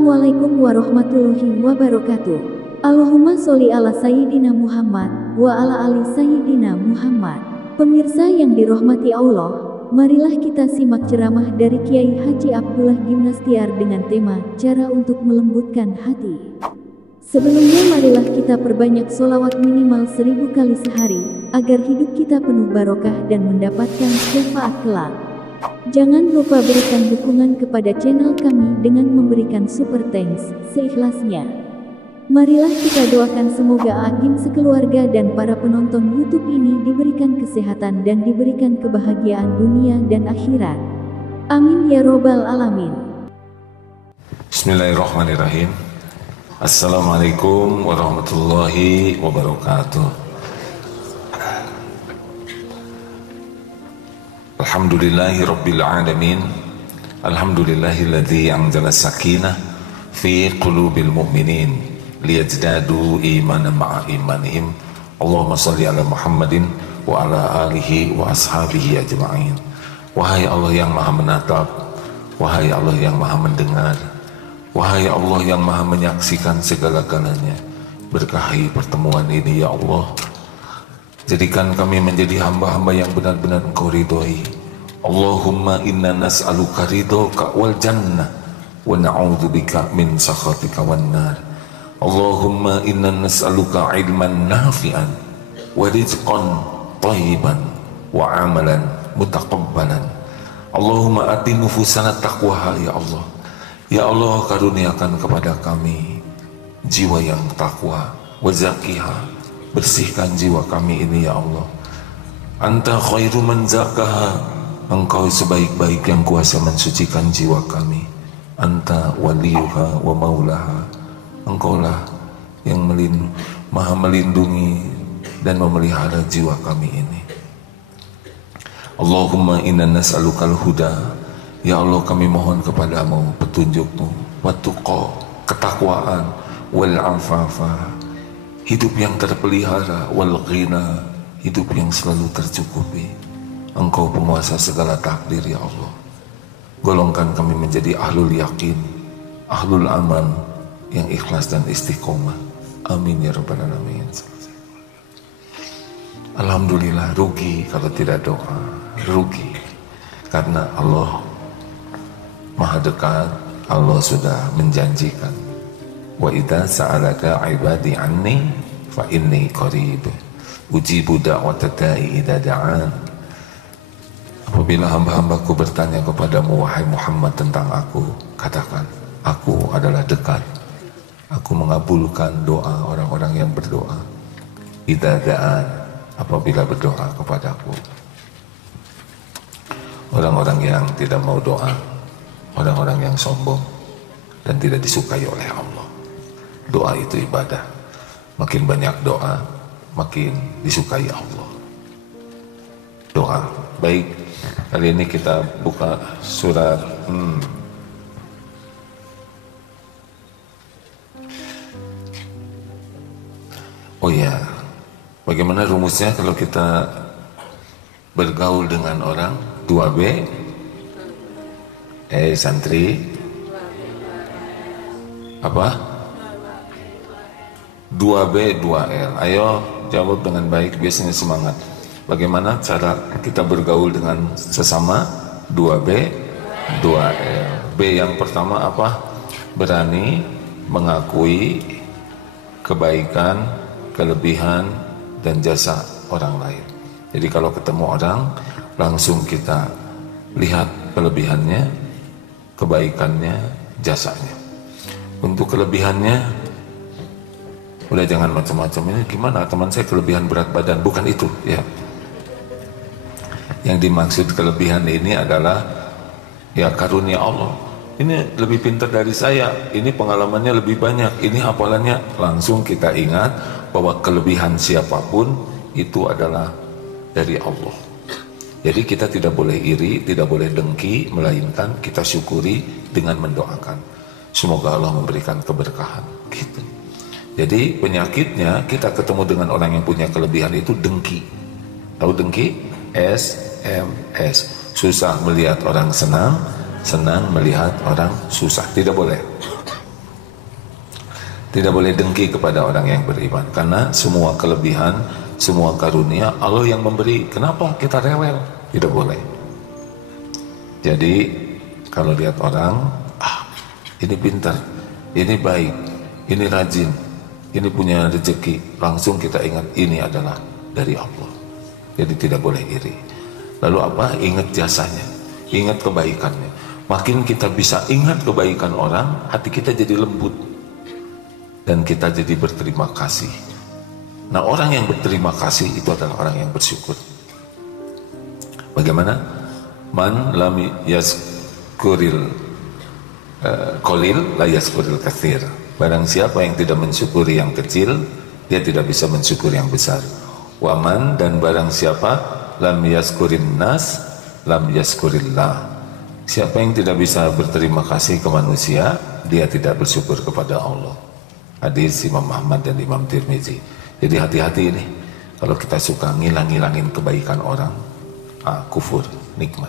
Assalamualaikum warahmatullahi wabarakatuh. Allahumma sholli ala Sayyidina Muhammad wa ala ali Sayyidina Muhammad. Pemirsa yang dirahmati Allah, marilah kita simak ceramah dari Kiai Haji Abdullah Gimnastiar dengan tema cara untuk melembutkan hati. Sebelumnya marilah kita perbanyak sholawat minimal 1000 kali sehari, agar hidup kita penuh barokah dan mendapatkan syafaat kelak. Jangan lupa berikan dukungan kepada channel kami dengan memberikan super thanks seikhlasnya. Marilah kita doakan semoga Agim sekeluarga dan para penonton YouTube ini diberikan kesehatan dan diberikan kebahagiaan dunia dan akhirat. Amin ya robbal alamin. Bismillahirrahmanirrahim. Assalamualaikum warahmatullahi wabarakatuh. Alhamdulillahi rabbil alamin. Alhamdulillahilladzi anzala sakinah fi qulubil mu'minin liyazdadu imanan ma'a imanihim. Allahumma shalli ala Muhammadin wa ala alihi wa ashabihi ajma'in. Wahai Allah yang maha menatap, wahai Allah yang maha mendengar, wahai Allah yang maha menyaksikan segala-galanya, berkahi pertemuan ini ya Allah. Jadikan kami menjadi hamba-hamba yang benar-benar Engkau ridhoi. Allahumma inna nas'aluka ridhoka wal jannah wa na'udzubika min sakhatika wan nar. Allahumma inna nas'aluka ilman nafi'an wa rizqan thayyiban wa amalan mutaqabbalan. Allahumma ati nufusana taqwaha ya Allah. Ya Allah, karuniakan kepada kami jiwa yang takwa, wa zakiha, bersihkan jiwa kami ini ya Allah. Anta khairu man zakaha, Engkau sebaik-baik yang kuasa mensucikan jiwa kami. Anta waliyuha wa maulaha, Engkaulah yang maha melindungi dan memelihara jiwa kami ini. Allahumma inna nas'alukal huda, ya Allah kami mohon kepadamu petunjukmu, wa tuqa, ketakwaan, wal afafa, hidup yang terpelihara, wal ghina, hidup yang selalu tercukupi. Engkau penguasa segala takdir ya Allah. Golongkan kami menjadi ahlul yakin, ahlul aman, yang ikhlas dan istiqomah. Amin ya rabbal alamin. Alhamdulillah, rugi kalau tidak doa, rugi. Karena Allah maha dekat, Allah sudah menjanjikan, wa idza sa'alaka ibadi anni fa inni qarib ujibu da'watad da'i idza da'an. Apabila hamba-hambaku bertanya kepadamu wahai Muhammad tentang aku, katakan, aku adalah dekat, aku mengabulkan doa orang-orang yang berdoa. Idza da'an, apabila berdoa kepadaku. Orang-orang yang tidak mau doa, orang-orang yang sombong dan tidak disukai oleh Allah. Doa itu ibadah. Makin banyak doa, makin disukai Allah. Doa. Baik, kali ini kita buka surat Oh ya, bagaimana rumusnya kalau kita bergaul dengan orang? 2B santri apa? 2B 2L. Ayo jawab dengan baik, biasanya semangat. Bagaimana cara kita bergaul dengan sesama? 2B 2L. B yang pertama apa? Berani mengakui kebaikan, kelebihan dan jasa orang lain. Jadi kalau ketemu orang, langsung kita lihat kelebihannya, kebaikannya, jasanya. Untuk kelebihannya, udah jangan macam-macam, ini gimana teman saya kelebihan berat badan, bukan itu ya. Yang dimaksud kelebihan ini adalah ya karunia Allah. Ini lebih pintar dari saya, ini pengalamannya lebih banyak, ini hafalannya. Langsung kita ingat bahwa kelebihan siapapun itu adalah dari Allah. Jadi kita tidak boleh iri, tidak boleh dengki, melainkan kita syukuri dengan mendoakan. Semoga Allah memberikan keberkahan. Gitu. Jadi penyakitnya kita ketemu dengan orang yang punya kelebihan itu dengki. Tahu dengki? SMS. Susah melihat orang senang, senang melihat orang susah. Tidak boleh. Tidak boleh dengki kepada orang yang beriman, karena semua kelebihan, semua karunia Allah yang memberi. Kenapa kita rewel? Tidak boleh. Jadi kalau lihat orang, ini pintar, ini baik, ini rajin, ini punya rezeki, langsung kita ingat ini adalah dari Allah. Jadi tidak boleh iri. Lalu apa? Ingat jasanya, ingat kebaikannya. Makin kita bisa ingat kebaikan orang, hati kita jadi lembut dan kita jadi berterima kasih. Nah, orang yang berterima kasih itu adalah orang yang bersyukur. Bagaimana? Man lam yazkuril qalil la yazkuril katsir. Barang siapa yang tidak mensyukuri yang kecil, dia tidak bisa mensyukuri yang besar. Waman, dan barang siapa lam yazkurin nas lam yazkurillah. Siapa yang tidak bisa berterima kasih ke manusia, dia tidak bersyukur kepada Allah. Hadis Imam Ahmad dan Imam Tirmizi. Jadi hati-hati ini, kalau kita suka ngilang-ngilangin kebaikan orang, kufur, nikmat.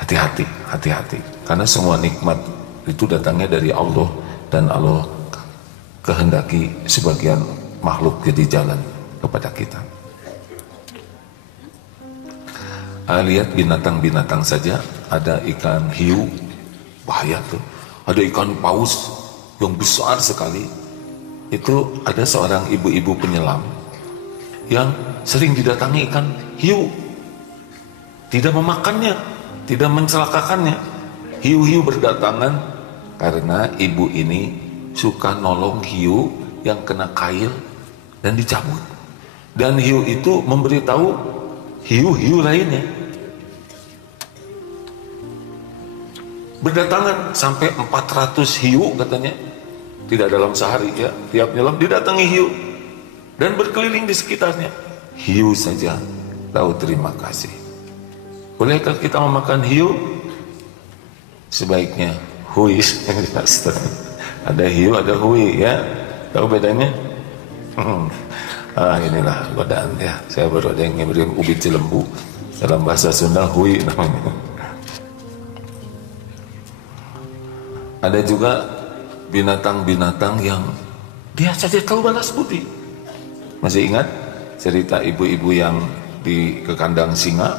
Hati-hati, hati-hati. Karena semua nikmat itu datangnya dari Allah, dan Allah kehendaki sebagian makhluk jadi jalan kepada kita. Lihat binatang-binatang saja, ada ikan hiu, bahaya tuh. Ada ikan paus yang besar sekali. Itu ada seorang ibu-ibu penyelam yang sering didatangi ikan hiu, tidak memakannya, tidak mencelakakannya. Hiu-hiu berdatangan karena ibu ini suka nolong hiu yang kena kail dan dicabut. Dan hiu itu memberitahu hiu-hiu lainnya. Berdatangan sampai 400 hiu katanya. Tidak dalam sehari ya, tiap nyelam didatangi hiu dan berkeliling di sekitarnya. Hiu saja tahu terima kasih. Bolehkah kita memakan hiu? Sebaiknya hui. Ada hiu, ada hui ya. Tahu bedanya? Inilah godaan ya. Saya baru ada yang ngirim ubi cilembu, dalam bahasa Sunda hui namanya. Ada juga binatang-binatang yang dia saja tahu balas budi. Masih ingat cerita ibu-ibu yang ke kandang singa?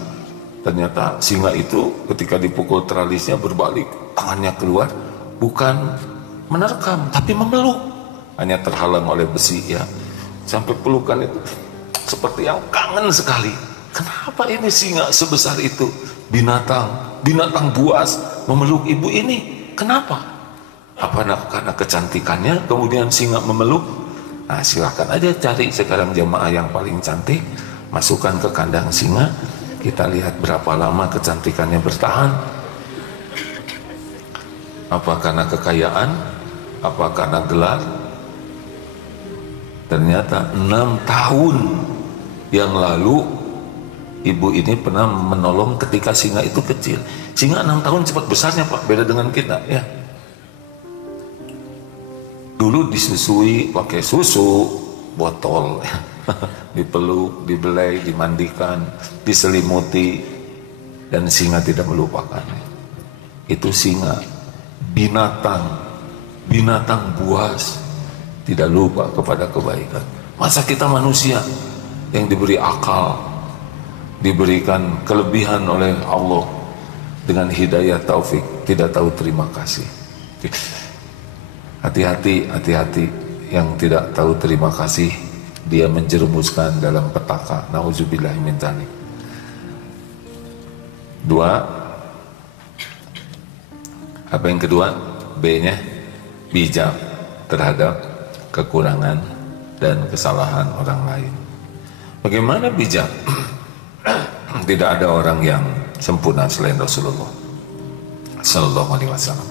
Ternyata singa itu ketika dipukul teralisnya berbalik, tangannya keluar, bukan menerkam tapi memeluk. Hanya terhalang oleh besi ya. Sampai pelukan itu seperti yang kangen sekali. Kenapa ini singa sebesar itu? Binatang buas memeluk ibu ini. Kenapa? Apa karena kecantikannya kemudian singa memeluk? Nah, silahkan aja cari sekarang jemaah yang paling cantik, masukkan ke kandang singa, kita lihat berapa lama kecantikannya bertahan. Apa karena kekayaan? Apa karena gelar? Ternyata 6 tahun yang lalu ibu ini pernah menolong ketika singa itu kecil. Singa 6 tahun cepat besarnya Pak, beda dengan kita ya. Dulu disusui pakai susu botol, dipeluk, dibelai, dimandikan, diselimuti, dan singa tidak melupakan. Itu singa, binatang buas, tidak lupa kepada kebaikan. Masa kita manusia yang diberi akal, diberikan kelebihan oleh Allah dengan hidayah taufik, tidak tahu terima kasih. Hati-hati yang tidak tahu terima kasih, dia menjerumuskan dalam petaka. Nauzubillah min dzalik. 2. Apa yang kedua? B-nya bijak terhadap kekurangan dan kesalahan orang lain. Bagaimana bijak? Tidak ada orang yang sempurna selain Rasulullah Sallallahu Alaihi Wasallam.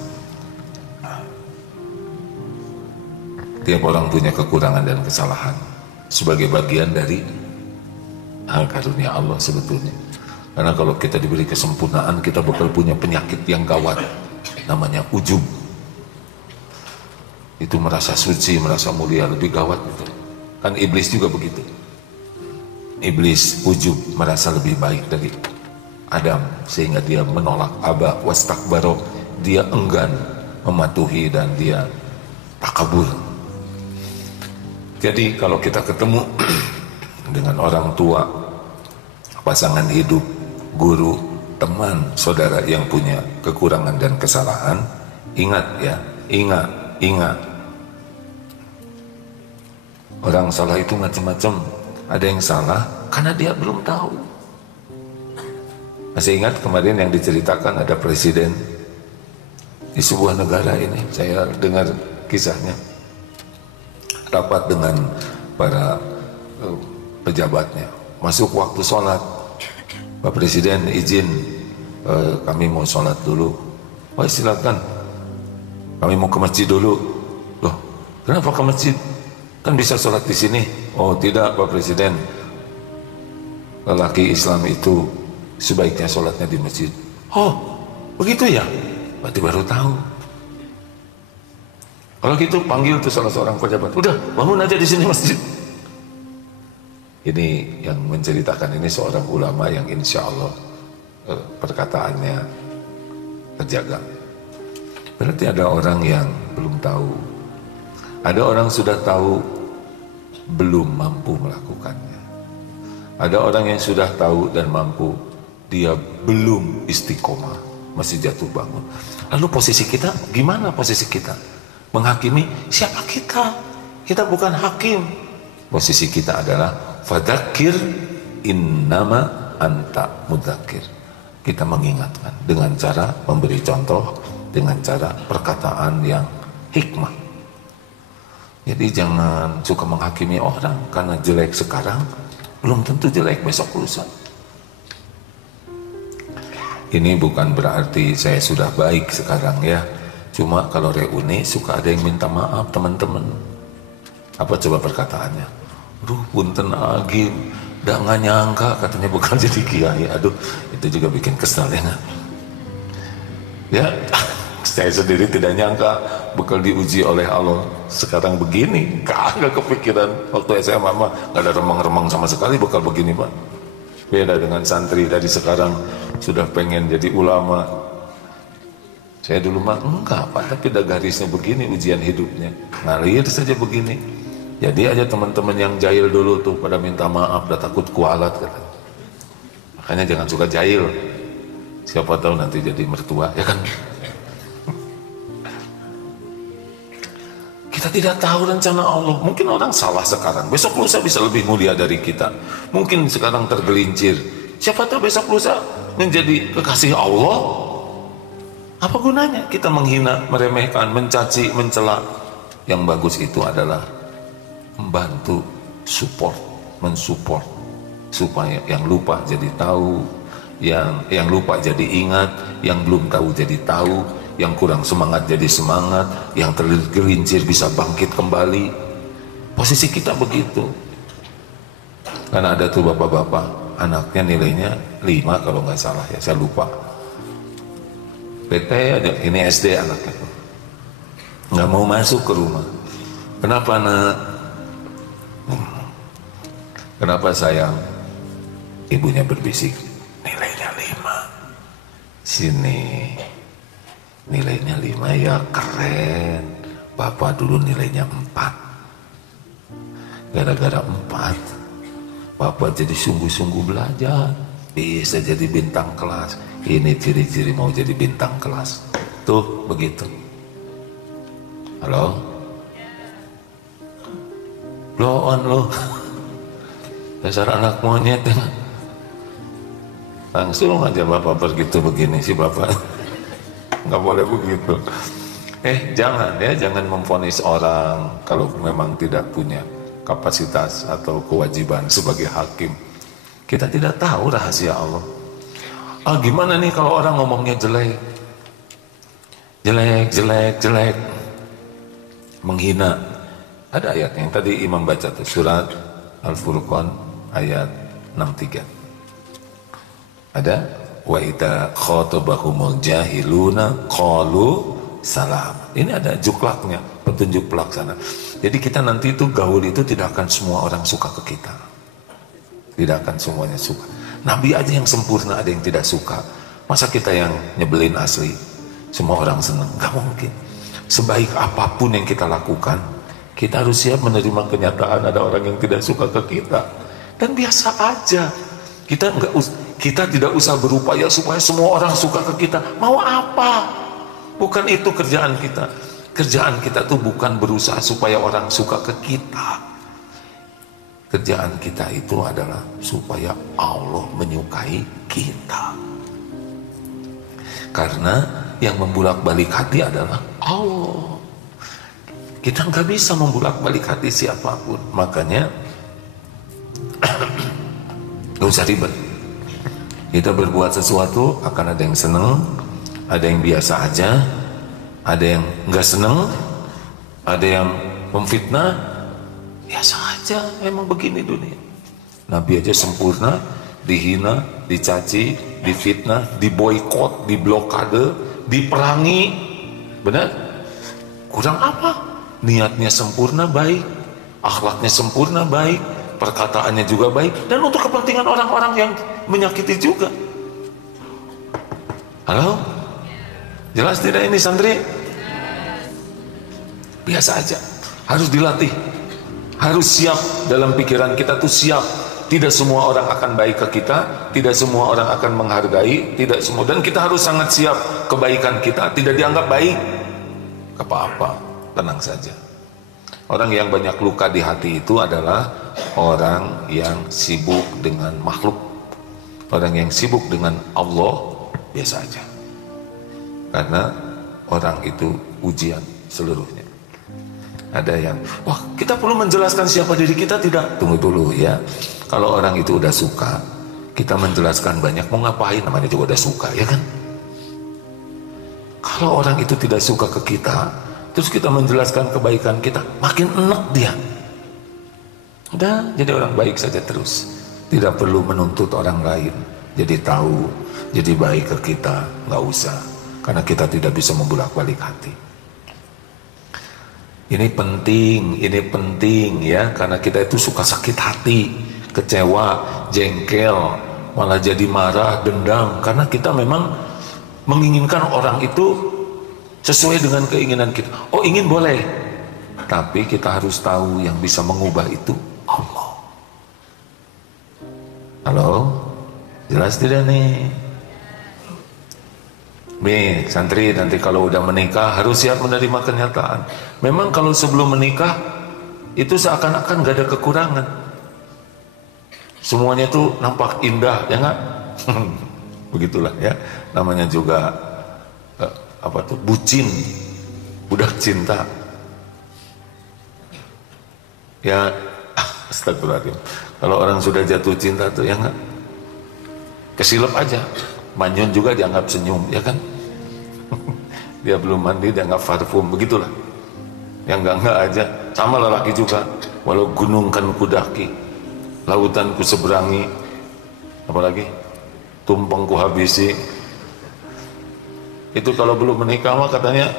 Tiap orang punya kekurangan dan kesalahan sebagai bagian dari karunia Allah sebetulnya. Karena kalau kita diberi kesempurnaan, kita bakal punya penyakit yang gawat, namanya ujub. Itu merasa suci, merasa mulia, lebih gawat itu. Kan iblis juga begitu. Iblis ujub, merasa lebih baik dari Adam, sehingga dia menolak, aba wastakbaro, dia enggan mematuhi dan dia takabur. Jadi kalau kita ketemu dengan orang tua, pasangan hidup, guru, teman, saudara yang punya kekurangan dan kesalahan, ingat ya, ingat. Orang salah itu macam-macam. Ada yang salah karena dia belum tahu. Masih ingat kemarin yang diceritakan ada presiden di sebuah negara ini, saya dengar kisahnya, rapat dengan para pejabatnya, masuk waktu sholat, Pak Presiden izin, kami mau sholat dulu. Oh silakan, kami mau ke masjid dulu. Loh, kenapa ke masjid? Kan bisa sholat di sini. Oh tidak Pak Presiden, lelaki Islam itu sebaiknya sholatnya di masjid. Oh begitu ya, berarti baru tahu. Kalau gitu panggil tuh salah seorang pejabat, udah bangun aja di sini masjid. Ini yang menceritakan ini seorang ulama yang insya Allah perkataannya terjaga. Berarti ada orang yang belum tahu, ada orang sudah tahu belum mampu melakukannya, ada orang yang sudah tahu dan mampu, dia belum istiqomah, masih jatuh bangun. Lalu posisi kita gimana? Posisi kita menghakimi siapa kita? Kita bukan hakim. Posisi kita adalah fadzakir innama anta mudzakir. Kita mengingatkan dengan cara memberi contoh, dengan cara perkataan yang hikmah. Jadi jangan suka menghakimi orang karena jelek sekarang belum tentu jelek besok lusa. Ini bukan berarti saya sudah baik sekarang ya. Cuma kalau reuni suka ada yang minta maaf teman-teman. Apa coba perkataannya? Aduh punten agi, nggak nyangka katanya bakal jadi kiai. Aduh itu juga bikin kesal ya nggak? Ya saya sendiri tidak nyangka bakal diuji oleh Allah sekarang begini. Kagak kepikiran waktu SMA mah nggak ada remang-remang sama sekali bakal begini Pak. Beda dengan santri dari sekarang sudah pengen jadi ulama. Saya dulu mah enggak Pak, tapi udah garisnya begini ujian hidupnya, ngalir saja begini. Jadi aja teman-teman yang jahil dulu tuh pada minta maaf, udah takut kualat katanya. Makanya jangan suka jahil, siapa tahu nanti jadi mertua ya kan. Kita tidak tahu rencana Allah. Mungkin orang salah sekarang, besok lusa bisa lebih mulia dari kita. Mungkin sekarang tergelincir, siapa tahu besok lusa menjadi kekasih Allah. Apa gunanya kita menghina, meremehkan, mencaci, mencela? Yang bagus itu adalah membantu, support, mensupport supaya yang lupa jadi tahu, yang lupa jadi ingat, yang belum tahu jadi tahu, yang kurang semangat jadi semangat, yang tergelincir bisa bangkit kembali. Posisi kita begitu. Karena ada tuh bapak-bapak, anaknya nilainya 5 kalau nggak salah ya, saya lupa. PT ada, ini SD anaknya, nggak mau masuk ke rumah. Kenapa nak? Kenapa sayang? Ibunya berbisik, nilainya 5. Sini, nilainya 5 ya keren. Bapak dulu nilainya 4. Gara-gara 4, Bapak jadi sungguh-sungguh belajar, bisa jadi bintang kelas. Ini ciri-ciri mau jadi bintang kelas. Tuh begitu. Halo? Blow on lo. Dasar anak monyet. Langsung aja bapak begitu begini sih bapak. Nggak boleh begitu. Jangan ya, jangan memvonis orang kalau memang tidak punya kapasitas atau kewajiban sebagai hakim. Kita tidak tahu rahasia Allah. Gimana nih kalau orang ngomongnya jelek, menghina. Ada ayat yang tadi Imam baca tuh, surat Al-Furqan ayat 63. Ada wa idza khatabahumul jahiluna qalu salam. Ini ada juklaknya, petunjuk pelaksana. Jadi kita nanti itu gaul itu tidak akan semua orang suka ke kita. Tidak akan semuanya suka. Nabi aja yang sempurna ada yang tidak suka. Masa kita yang nyebelin asli semua orang senang? Gak mungkin. sebaik apapun yang kita lakukan, kita harus siap menerima kenyataan ada orang yang tidak suka ke kita. Dan biasa aja. Kita tidak usah berupaya supaya semua orang suka ke kita. Mau apa? Bukan itu kerjaan kita. Kerjaan kita tuh bukan berusaha supaya orang suka ke kita. Kerjaan kita itu adalah supaya Allah menyukai kita. Karena yang membulak-balik hati adalah Allah. Kita nggak bisa membulak-balik hati siapapun. Makanya gak usah ribet. Kita berbuat sesuatu akan ada yang seneng, ada yang biasa aja, ada yang nggak seneng, ada yang memfitnah. Biasa aja, memang begini dunia. Nabi aja sempurna, dihina, dicaci, difitnah, diboikot, diblokade, diperangi. Benar? Kurang apa? Niatnya sempurna baik, akhlaknya sempurna baik, perkataannya juga baik, dan untuk kepentingan orang-orang yang menyakiti juga. Halo? Jelas tidak ini santri? Biasa aja. Harus dilatih. Harus siap dalam pikiran kita tuh siap. Tidak semua orang akan baik ke kita, tidak semua orang akan menghargai, tidak semua. Dan kita harus sangat siap kebaikan kita tidak dianggap baik. Apa-apa, tenang saja. Orang yang banyak luka di hati itu adalah orang yang sibuk dengan makhluk. Orang yang sibuk dengan Allah biasa aja. Karena orang itu ujian seluruhnya. Ada yang, wah kita perlu menjelaskan siapa diri kita, tidak. Tunggu dulu ya. Kalau orang itu udah suka, kita menjelaskan banyak, mau ngapain, namanya juga udah suka, ya kan? Kalau orang itu tidak suka ke kita, terus kita menjelaskan kebaikan kita, makin enak dia. Udah, jadi orang baik saja terus. Tidak perlu menuntut orang lain jadi tahu, jadi baik ke kita, nggak usah. Karena kita tidak bisa membulak-balik hati. Ini penting ya, karena kita itu suka sakit hati, kecewa, jengkel, malah jadi marah, dendam, karena kita memang menginginkan orang itu sesuai dengan keinginan kita. Oh, ingin boleh, tapi kita harus tahu yang bisa mengubah itu Allah. Halo, jelas tidak nih? Nih, santri nanti kalau udah menikah harus siap menerima kenyataan. Memang kalau sebelum menikah itu seakan-akan gak ada kekurangan. Semuanya tuh nampak indah, ya nggak? Begitulah ya. Namanya juga bucin, budak cinta. Ya, astagfirullahaladzim. Kalau orang sudah jatuh cinta tuh ya nggak? Kesilep aja. Manyun juga dianggap senyum, ya kan? Dia belum mandi dianggap parfum, begitulah. Yang enggak aja, sama lelaki juga. Walau gunung kan kudaki, lautan ku seberangi, apalagi tumpeng ku habisi. Itu kalau belum menikah mah katanya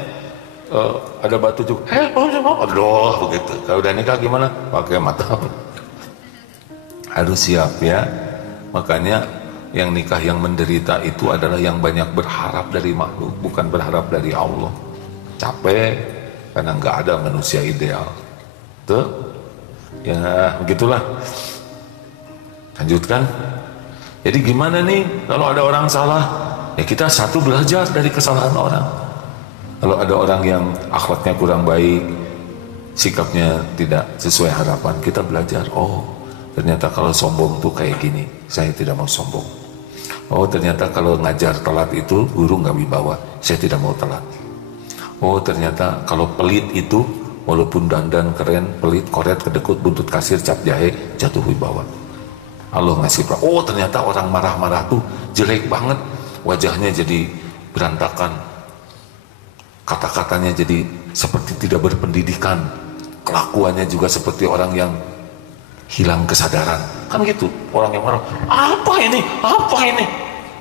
ada batu juga. Aduh, begitu. Kalau udah nikah gimana? Pakai mata. Harus siap ya. Makanya yang nikah yang menderita itu adalah yang banyak berharap dari makhluk, bukan berharap dari Allah. Capek karena nggak ada manusia ideal. Tuh, ya begitulah. Lanjutkan. Jadi gimana nih kalau ada orang salah? Ya kita satu belajar dari kesalahan orang. Kalau ada orang yang akhlaknya kurang baik, sikapnya tidak sesuai harapan, kita belajar. Oh, ternyata kalau sombong tuh kayak gini. Saya tidak mau sombong. Oh, ternyata kalau ngajar telat itu guru nggak wibawa. Saya tidak mau telat. Oh, ternyata kalau pelit itu walaupun dandan keren, pelit, koret, kedekut, buntut kasir, cap jahe, jatuh wibawa. Allah ngasih peran. Oh, ternyata orang marah-marah tuh jelek banget. Wajahnya jadi berantakan. Kata-katanya jadi seperti tidak berpendidikan. Kelakuannya juga seperti orang yang hilang kesadaran. Kan gitu, orang yang marah, apa ini?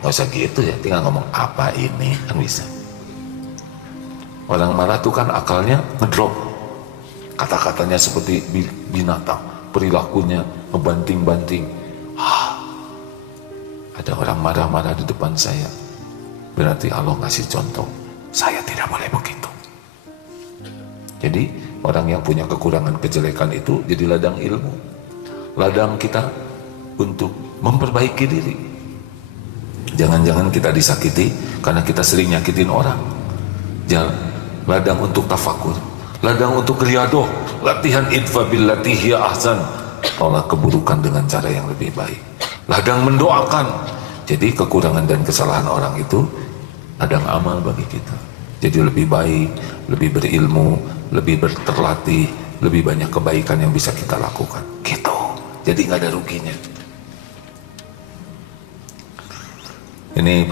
Gak usah gitu ya, tinggal ngomong apa ini, kan bisa. Orang marah tuh kan akalnya ngedrop. Kata-katanya seperti binatang, perilakunya ngebanting-banting. Ada orang marah-marah di depan saya, berarti Allah ngasih contoh, saya tidak boleh begitu. Jadi orang yang punya kekurangan kejelekan itu jadi ladang ilmu, ladang kita untuk memperbaiki diri. Jangan-jangan kita disakiti karena kita sering nyakitin orang. Jangan, ladang untuk tafakur, ladang untuk riadoh, latihan idfa billati hiya ahsan, tolak keburukan dengan cara yang lebih baik. Ladang mendoakan. Jadi kekurangan dan kesalahan orang itu ladang amal bagi kita. Jadi lebih baik, lebih berilmu, lebih terlatih, lebih banyak kebaikan yang bisa kita lakukan. Gitu. Jadi nggak ada ruginya. Ini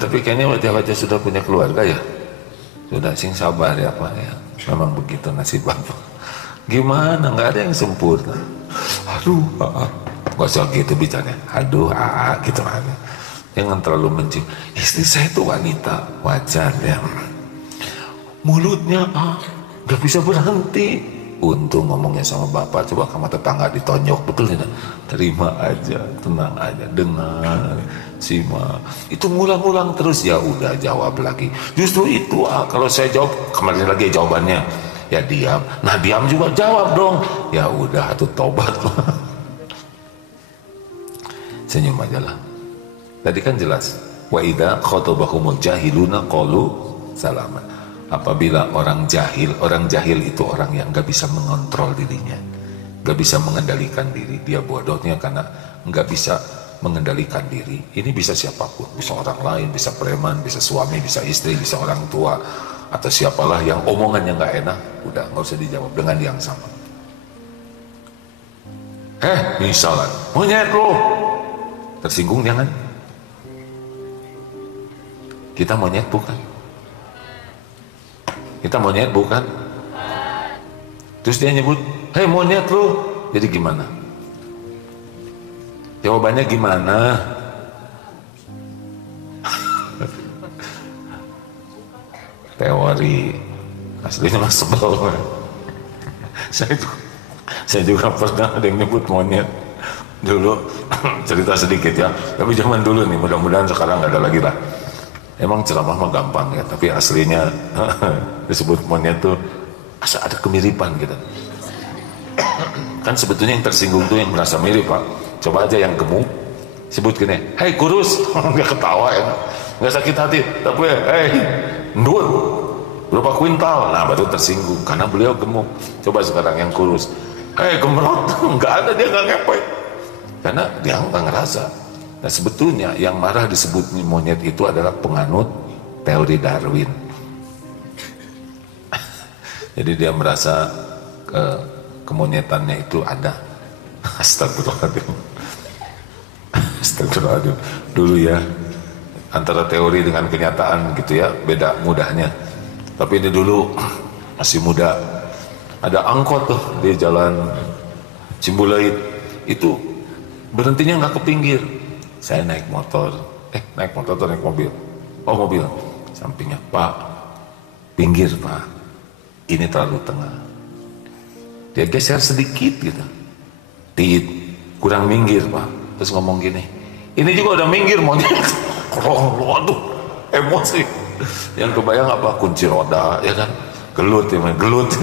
tapi kayaknya wajah-wajah sudah punya keluarga ya. Sudah sing sabar ya Pak ya. Memang begitu nasib Bapak. Gimana? Nggak ada yang sempurna. Aduh, nggak usah gitu bicaranya. Aduh, gitu aja. Jangan terlalu mencium. Istri saya itu wanita, wajar ya. Mulutnya nggak bisa berhenti. Untung ngomongnya sama bapak, coba sama tetangga ditonjok, betul tidak? Terima aja, tenang aja, dengar, simak. Itu ngulang-ngulang terus, ya udah jawab lagi. Justru itu kalau saya jawab, kemarin lagi jawabannya, ya diam. Nah diam juga jawab dong. Ya udah, atuh tobat. Senyum aja lah. Tadi kan jelas, wa idza khatabahumul jahiluna qalu salaman. Apabila orang jahil itu orang yang gak bisa mengontrol dirinya, gak bisa mengendalikan diri. Dia bodohnya karena gak bisa mengendalikan diri. Ini bisa siapapun, bisa orang lain, bisa preman, bisa suami, bisa istri, bisa orang tua, atau siapalah yang omongannya gak enak. Udah gak usah dijawab dengan yang sama. Misalnya, monyet lo, tersinggung jangan. Kita monyet bukan? Kita monyet bukan? Terus dia nyebut, hei monyet lu. Jadi gimana? Jawabannya gimana? Teori. Aslinya mas sebel. Saya juga pernah ada yang nyebut monyet. Dulu, cerita sedikit ya. Tapi zaman dulu nih, mudah-mudahan sekarang gak ada lagi lah. Emang ceramah mah gampang ya, tapi aslinya disebut monyet tuh ada kemiripan gitu. Kan sebetulnya yang tersinggung tuh yang merasa mirip Pak. Coba aja yang gemuk sebut gini, hei kurus, nggak ketawa ya, nggak sakit hati, tapi hei ndul berapa kuintal, nah baru tersinggung karena beliau gemuk. Coba sekarang yang kurus, hei gemerot, nggak ada, dia nggak ngepek karena dia nggak ngerasa. Nah sebetulnya yang marah disebut monyet itu adalah penganut teori Darwin. Jadi dia merasa kemonyetannya itu ada. Astagfirullahaladzim. Astagfirullahaladzim. Dulu ya, antara teori dengan kenyataan gitu ya, beda mudahnya. Tapi ini dulu masih muda. Ada angkot tuh di jalan Cimbulait. Itu berhentinya nggak ke pinggir. Saya naik motor, naik motor atau naik mobil? Oh mobil, sampingnya, Pak, pinggir Pak, ini terlalu tengah. Dia geser sedikit gitu, kurang minggir Pak. Terus ngomong gini, ini juga udah minggir monyet. Waduh, emosi. Yang kebayang apa? Kunci roda, ya kan? Gelut ya, gelut.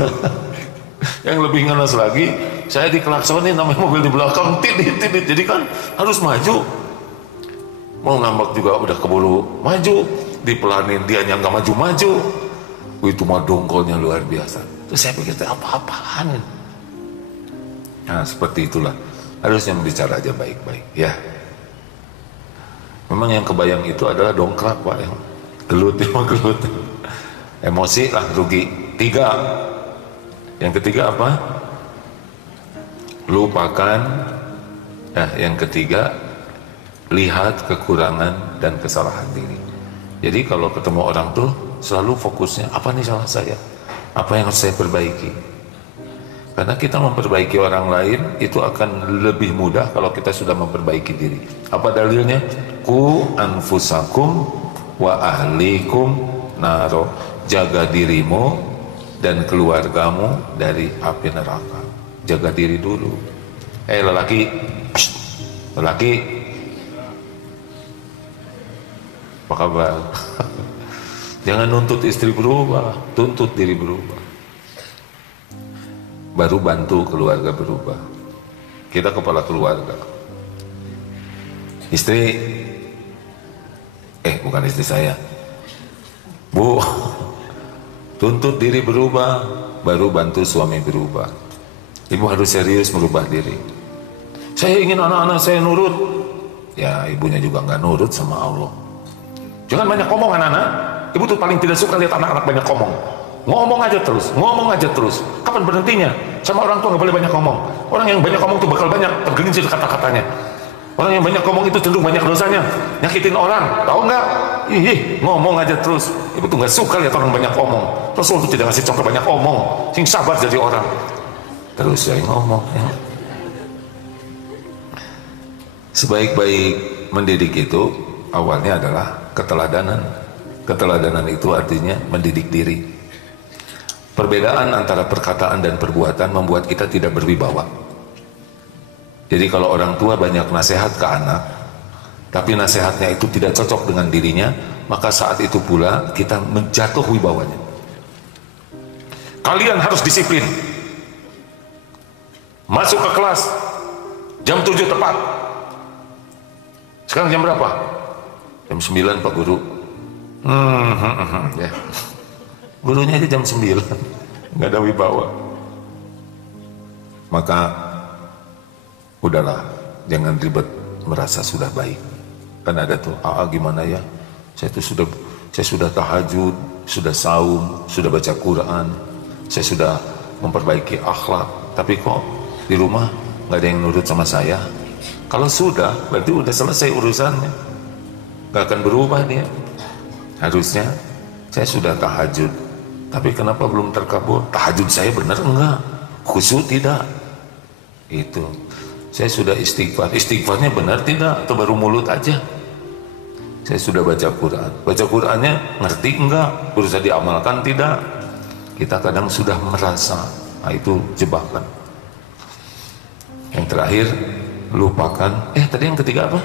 Yang lebih ngenes lagi, saya dikelaksonin namanya mobil di belakang, tidit. Jadi kan harus maju. Mau ngambek juga udah keburu maju, dipelanin dianya nggak maju-maju. Itu mah dongkolnya luar biasa. Terus saya pikir apa-apaan. Nah seperti itulah, harusnya bicara aja baik-baik ya. Memang yang kebayang itu adalah dongkrak Pak, yang gelut, gelut. Emosi lah rugi. 3. Yang ketiga apa? Lupakan. Nah yang ketiga, lihat kekurangan dan kesalahan diri. Jadi kalau ketemu orang tuh selalu fokusnya apa nih salah saya, apa yang harus saya perbaiki. Karena kita memperbaiki orang lain itu akan lebih mudah kalau kita sudah memperbaiki diri. Apa dalilnya? Ku anfusakum wa ahlikum naro. Jaga dirimu dan keluargamu dari api neraka. Jaga diri dulu. Lelaki, apa kabar? Jangan nuntut istri berubah, tuntut diri berubah. Baru bantu keluarga berubah. Kita kepala keluarga. Istri, bukan istri saya. Bu, tuntut diri berubah, baru bantu suami berubah. Ibu harus serius merubah diri. Saya ingin anak-anak saya nurut. Ya, ibunya juga nggak nurut sama Allah. Jangan banyak ngomong anak-anak. Ibu tuh paling tidak suka lihat anak-anak banyak ngomong. Ngomong aja terus, ngomong aja terus. Kapan berhentinya? Sama orang tua nggak boleh banyak ngomong. Orang yang banyak ngomong tuh bakal banyak tergelincir kata-katanya. Orang yang banyak ngomong itu cenderung banyak dosanya, nyakitin orang, tahu nggak? Ngomong aja terus. Ibu tuh nggak suka lihat orang banyak ngomong. Rasul tuh tidak ngasih contoh banyak ngomong, sing sabar jadi orang. Terus saya ngomong. Ya. Sebaik-baik mendidik itu awalnya adalah keteladanan. Keteladanan itu artinya mendidik diri. Perbedaan antara perkataan dan perbuatan membuat kita tidak berwibawa. Jadi kalau orang tua banyak nasihat ke anak, tapi nasihatnya itu tidak cocok dengan dirinya, maka saat itu pula kita menjatuh wibawanya. Kalian harus disiplin. Masuk ke kelas jam 7 tepat. Sekarang jam berapa? Jam 9 Pak Guru. Ya. Gurunya aja jam 9, nggak ada wibawa. Maka udahlah, jangan ribet merasa sudah baik. Kan ada tuh, gimana ya? Saya sudah tahajud, sudah saum, sudah baca Quran, saya sudah memperbaiki akhlak, tapi kok di rumah nggak ada yang nurut sama saya. Kalau sudah, berarti udah selesai urusannya, nggak akan berubah dia. Harusnya saya sudah tahajud, tapi kenapa belum terkabul? Tahajud saya benar enggak? Khusyuk tidak? Itu. Saya sudah istighfar, istighfarnya benar tidak? Atau baru mulut aja? Saya sudah baca Quran, baca Qurannya ngerti enggak? Berusaha diamalkan tidak? Kita kadang sudah merasa, itu jebakan. Yang terakhir, lupakan. Tadi yang ketiga apa?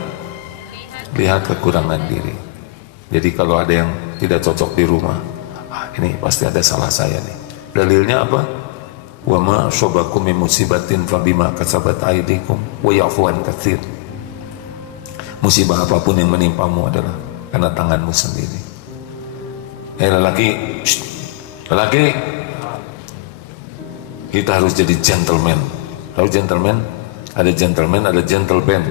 Lihat kekurangan diri. Jadi kalau ada yang tidak cocok di rumah, ini pasti ada salah saya nih. Dalilnya apa? Wa ma asabakum min musibatin fabima kasabat aydikum wa ya'fu an katsir. Musibah apapun yang menimpamu adalah karena tanganmu sendiri. Lelaki, kita harus jadi gentleman. Tahu gentleman? Ada gentleman, ada gentleman.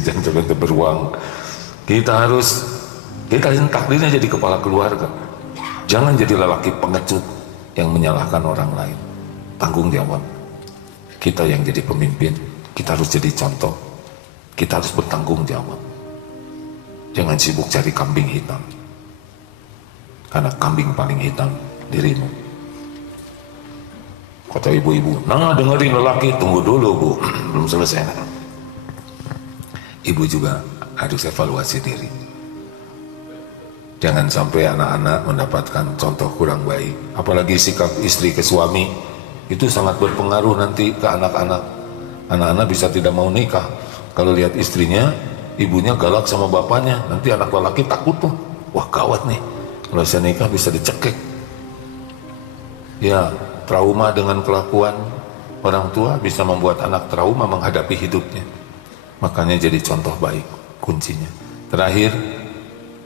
Gentleman itu beruang. Kita takdirnya jadi kepala keluarga. Jangan jadi lelaki pengecut yang menyalahkan orang lain. Tanggung jawab. Kita yang jadi pemimpin, kita harus jadi contoh. Kita harus bertanggung jawab. Jangan sibuk cari kambing hitam. Karena kambing paling hitam dirimu. Kata ibu-ibu, dengerin lelaki, tunggu dulu Bu, belum selesai. Ibu juga harus evaluasi diri. Jangan sampai anak-anak mendapatkan contoh kurang baik. Apalagi sikap istri ke suami, itu sangat berpengaruh nanti ke anak-anak. Anak-anak bisa tidak mau nikah kalau lihat istrinya, ibunya galak sama bapaknya. Nanti anak lelaki takut tuh, wah gawat nih, kalau saya nikah bisa dicekik. Ya, trauma dengan kelakuan orang tua bisa membuat anak trauma menghadapi hidupnya. Makanya jadi contoh baik kuncinya. Terakhir,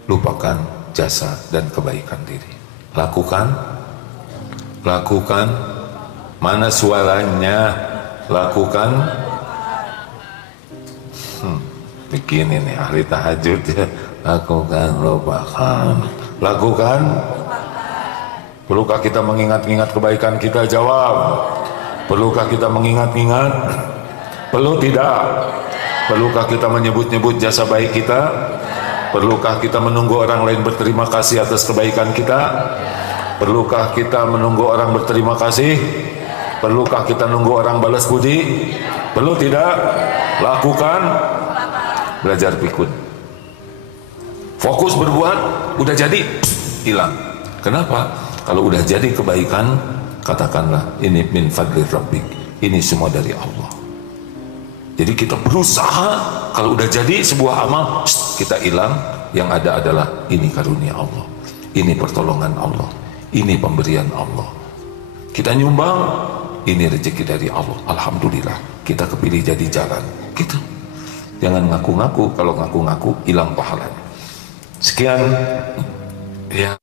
lupakan jasa dan kebaikan diri. Lakukan. Mana suaranya? Lakukan. Begini nih ahli tahajud ya. Lakukan. Perlukah kita mengingat-ingat kebaikan kita? Jawab. Perlukah kita mengingat-ingat? Perlu tidak? Perlukah kita menyebut-nyebut jasa baik kita? Perlukah kita menunggu orang lain berterima kasih atas kebaikan kita? Perlukah kita menunggu orang berterima kasih? Perlukah kita nunggu orang balas budi? Perlu tidak? Lakukan. Belajar pikun. Fokus berbuat, udah jadi, hilang. Kenapa? Kalau udah jadi kebaikan, katakanlah ini min fadli rabbik. Ini semua dari Allah. Jadi kita berusaha, kalau udah jadi sebuah amal, kita hilang, yang ada adalah ini karunia Allah, ini pertolongan Allah, ini pemberian Allah. Kita nyumbang, ini rezeki dari Allah, alhamdulillah kita kepilih jadi jalan gitu. Jangan ngaku-ngaku, kalau ngaku-ngaku hilang pahalanya. Sekian ya.